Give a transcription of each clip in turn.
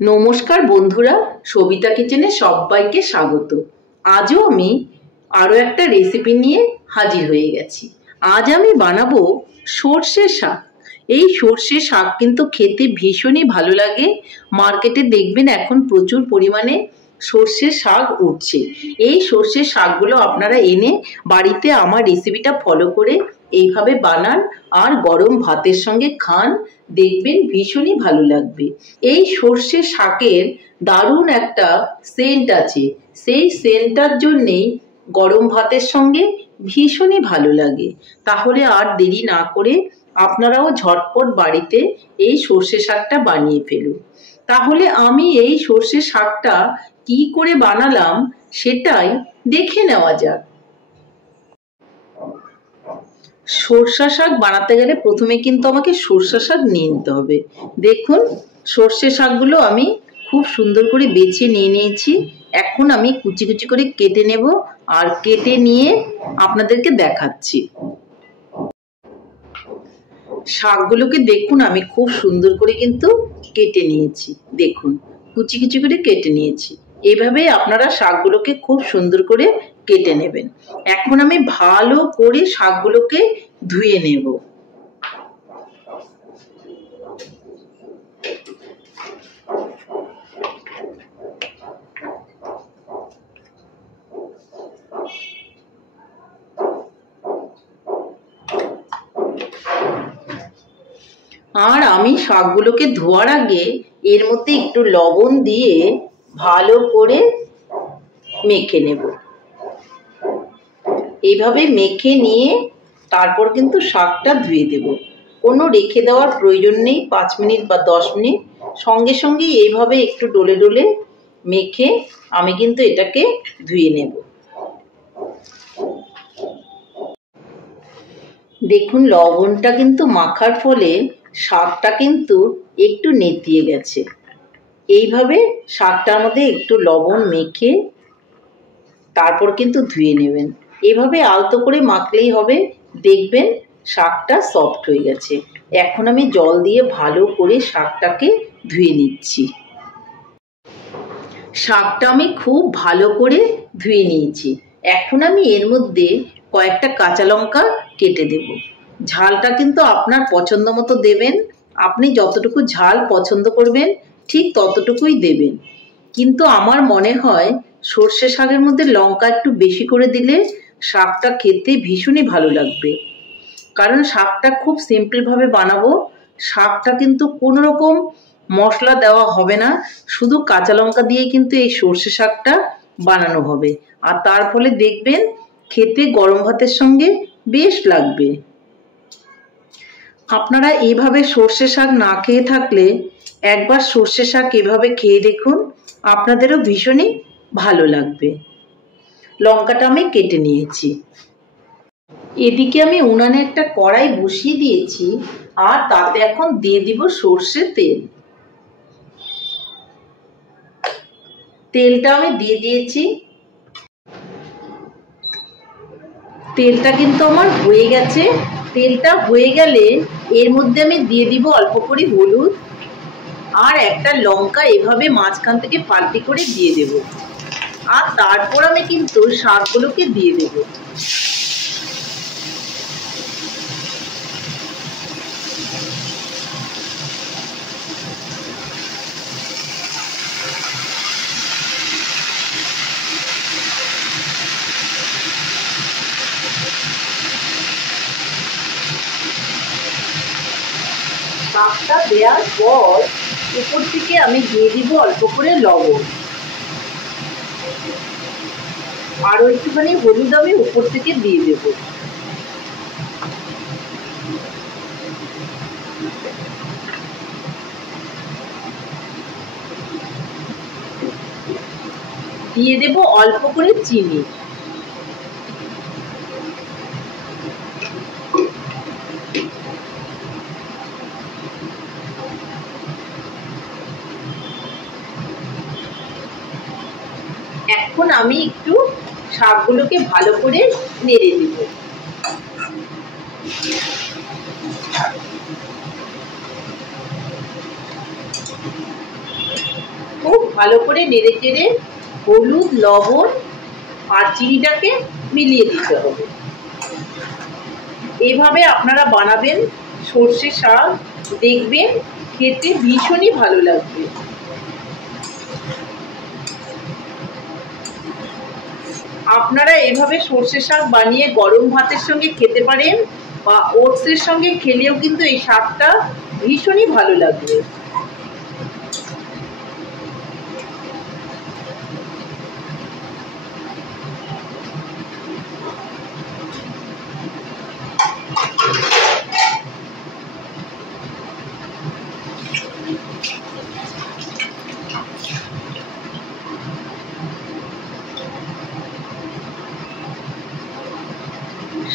নমস্কার বন্ধুরা, সবিতা কিচেনে সবাইকে স্বাগত। আজও আমি আরও একটা রেসিপি নিয়ে হাজির হয়ে গেছি। আজ আমি বানাবো সর্ষে শাক। এই সর্ষে শাক কিন্তু খেতে ভীষণই ভালো লাগে। মার্কেটে দেখবেন এখন প্রচুর পরিমাণে সর্ষে শাক উঠছে। এই সর্ষে শাকগুলো আপনারা এনে বাড়িতে আমার রেসিপিটা ফলো করে এইভাবে বানান আর গরম ভাতের সঙ্গে খান, দেখবেন ভীষণই ভালো লাগবে। এই সর্ষে শাকের দারুণ একটা সেন্ট আছে, সেই সেন্টটার জন্যেই গরম ভাতের সঙ্গে ভীষণই ভালো লাগে। তাহলে আর দেরি না করে আপনারাও ঝটপট বাড়িতে এই সর্ষে শাকটা বানিয়ে ফেলুন। তাহলে আমি এই সর্ষে শাকটা কি করে বানালাম সেটাই দেখে নেওয়া যাক। সর্ষে শাক বানাতে গেলে প্রথমে কিন্তু আমাকে সর্ষে শাক নিয়ে নিতে হবে। দেখুন, সর্ষে শাকগুলো আমি খুব সুন্দর করে বেছে নিয়ে নিয়েছি। এখন আমি কুচি কুচি করে কেটে নেব আর কেটে নিয়ে আপনাদেরকে দেখাচ্ছি। শাকগুলোকে দেখুন আমি খুব সুন্দর করে কিন্তু কেটে নিয়েছি। দেখুন, কুচি কুচি করে কেটে নিয়েছি। এইভাবে আপনারা শাকগুলোকে খুব সুন্দর করে কেটে নেবেন। এখন আমি ভালো করে শাকগুলোকে ধুয়ে নেব। আর আমি শাকগুলোকে ধোয়ার আগে এর মধ্যে একটু লবণ দিয়ে ভালো করে মেখে নেব। এইভাবে মেখে নিয়ে তারপর কিন্তু শাকটা ধুয়ে দেব। কোনো রেখে দেওয়ার প্রয়োজন নেই। 5 মিনিট বা 10 মিনিট সঙ্গে সঙ্গে এইভাবে একটু ডলে ডলে মেখে আমি কিন্তু এটাকে ধুয়ে নেব। দেখুন, লবণটা কিন্তু মাখার ফলে শাকটা কিন্তু একটু নেতিয়ে গেছে। এইভাবে শাকটার মধ্যে একটু লবণ মেখে তারপর কিন্তু ধুয়ে নেবেন। এভাবে আলতো করে মাখলেই হবে, দেখবেন শাকটা সফট হয়ে গেছে। এখন আমি জল দিয়ে ভালো করে শাকটাকে ধুয়ে নিচ্ছি। শাকটা আমি খুব ভালো করে ধুয়ে নিয়েছি। এখন আমি এর মধ্যে কয়েকটা কাঁচা লঙ্কা কেটে দেব। ঝালটা কিন্তু আপনার পছন্দ মতো দেবেন। আপনি যতটুকু ঝাল পছন্দ করবেন ঠিক ততটুকুই দেবেন। কিন্তু আমার মনে হয় সর্ষে শাকের মধ্যে লঙ্কা একটু বেশি করে দিলে শাকটা খেতে ভীষণই ভালো লাগবে। কারণ শাকটা খুব সিম্পলভাবে বানাবো। শাকটা কিন্তু কোনো রকম মশলা দেওয়া হবে না, শুধু কাঁচা লঙ্কা দিয়ে কিন্তু এই সর্ষে শাকটা বানানো হবে। আর তার ফলে দেখবেন খেতে গরম ভাতের সঙ্গে বেশ লাগবে। আপনারা এইভাবে সর্ষে শাক না খেয়ে থাকলে একবার সর্ষে শাক এভাবে খেয়ে দেখুন, আপনাদেরও ভীষণই ভালো লাগবে। লঙ্কাটা আমি কেটে নিয়েছি। এদিকে আমি উনানে একটা কড়াই বসিয়ে দিয়েছি আর তাতে এখন দিয়ে দিব সর্ষের তেল। তেলটা আমি দিয়ে দিয়েছি। তেলটা কিন্তু আমার হয়ে গেছে। তেলটা হয়ে গেলে এর মধ্যে আমি দিয়ে দিব অল্প করে হলুদ আর একটা লঙ্কা এভাবে মাঝখান থেকে পাল্টি করে দিয়ে দেব। আর তারপর আমি কিন্তু শাকগুলোকে দিয়ে দেব। শাকটা দেওয়ার পর উপর থেকে আমি দিয়ে দিব অল্প করে লবণ, আরও একটুখানি হলুদ আমি উপর থেকে দিয়ে দেব। দিয়ে দেব অল্প করে চিনি। এখন আমি একটু শাকগুলোকে ভালো করে নেড়ে দেব। ভালো করে নেড়ে চেড়ে হলুদ, লবণ আর চিনিটাকে মিলিয়ে দিতে হবে। এইভাবে আপনারা বানাবেন সর্ষে শাক, দেখবেন খেতে ভীষণই ভালো লাগবে। আপনারা এভাবে সর্ষে শাক বানিয়ে গরম ভাতের সঙ্গে খেতে পারেন বা ওটসের সঙ্গে খেলেও কিন্তু এই শাকটা ভীষণই ভালো লাগবে।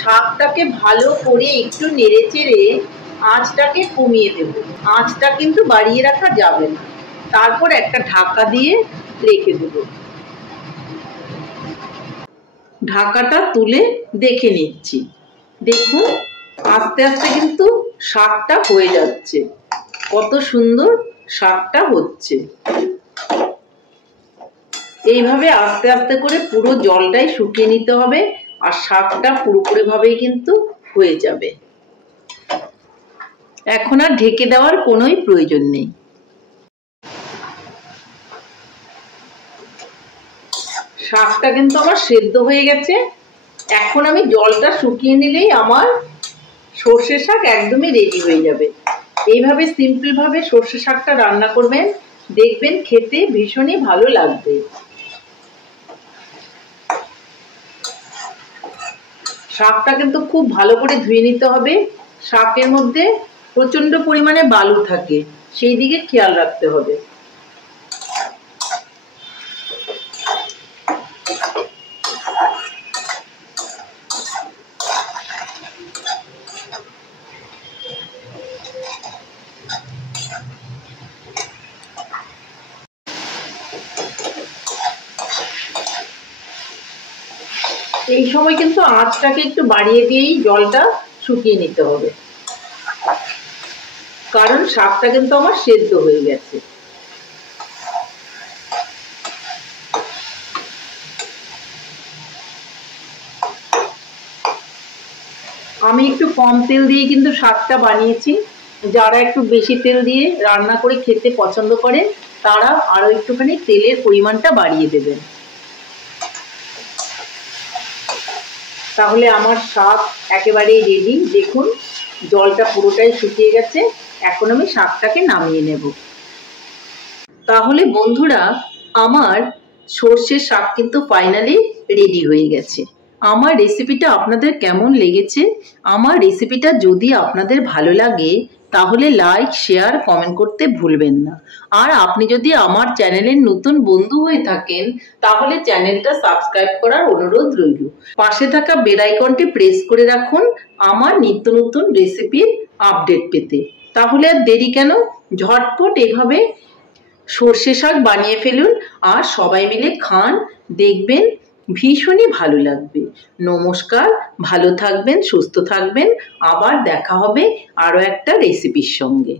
শাকটাকে ভালো করে একটু নেড়ে চেড়ে আঁচটাকে কমিয়ে দেব। আঁচটা কিন্তু বাড়িয়ে রাখা যাবে না। তারপর একটা ঢাকা দিয়ে রেখে দেব। ঢাকাটা তুলে দেখে নিচ্ছি। দেখুন আস্তে আস্তে কিন্তু শাকটা হয়ে যাচ্ছে। কত সুন্দর শাকটা হচ্ছে। এইভাবে আস্তে আস্তে করে পুরো জলটাই শুকিয়ে নিতে হবে আর শাকটা পুরোপুরিভাবেই কিন্তু হয়ে যাবে। এখন আর ঢেকে দেওয়ার কোনোই প্রয়োজন নেই। শাকটা কিন্তু আমার সেদ্ধ হয়ে গেছে। এখন আমি জলটা শুকিয়ে নিলেই আমার সর্ষে শাক একদমই রেডি হয়ে যাবে। এইভাবে সিম্পল ভাবে সর্ষে শাকটা রান্না করবেন, দেখবেন খেতে ভীষণই ভালো লাগবে। শাকটা কিন্তু খুব ভালো করে ধুয়ে নিতে হবে। শাকের মধ্যে প্রচন্ড পরিমাণে বালু থাকে, সেই দিকে খেয়াল রাখতে হবে। এই সময় কিন্তু আঁচটাকে একটু বাড়িয়ে দিয়েই জলটা শুকিয়ে নিতে হবে, কারণ শাকটা কিন্তু আমার সেদ্ধ হয়ে গেছে। আমি একটু কম তেল দিয়ে কিন্তু শাকটা বানিয়েছি। যারা একটু বেশি তেল দিয়ে রান্না করে খেতে পছন্দ করেন তারা আরো একটুখানি তেলের পরিমাণটা বাড়িয়ে দেবেন। তাহলে আমার শাক একেবারেই রেডি। দেখুন জলটা পুরোটাই শুকিয়ে গেছে। এখন আমি শাকটাকে নামিয়ে নেব। তাহলে বন্ধুরা আমার সর্ষের শাক কিন্তু ফাইনালি রেডি হয়ে গেছে। আমার রেসিপিটা আপনাদের কেমন লেগেছে? আমার রেসিপিটা যদি আপনাদের ভালো লাগে তাহলে লাইক, শেয়ার, কমেন্ট করতে ভুলবেন না। আর আপনি যদি আমার চ্যানেলের নতুন বন্ধু হয়ে থাকেন তাহলে চ্যানেলটা সাবস্ক্রাইব করার অনুরোধ রইল। পাশে থাকা বেল আইকনটি প্রেস করে রাখুন আমার নিত্য নতুন রেসিপির আপডেট পেতে। তাহলে আর দেরি কেন, ঝটপট এভাবে সর্ষে শাক বানিয়ে ফেলুন আর সবাই মিলে খান, দেখবেন ভীষণই ভালো লাগবে। নমস্কার, ভালো থাকবেন, সুস্থ থাকবেন। আবার দেখা হবে আরো একটা রেসিপির সঙ্গে।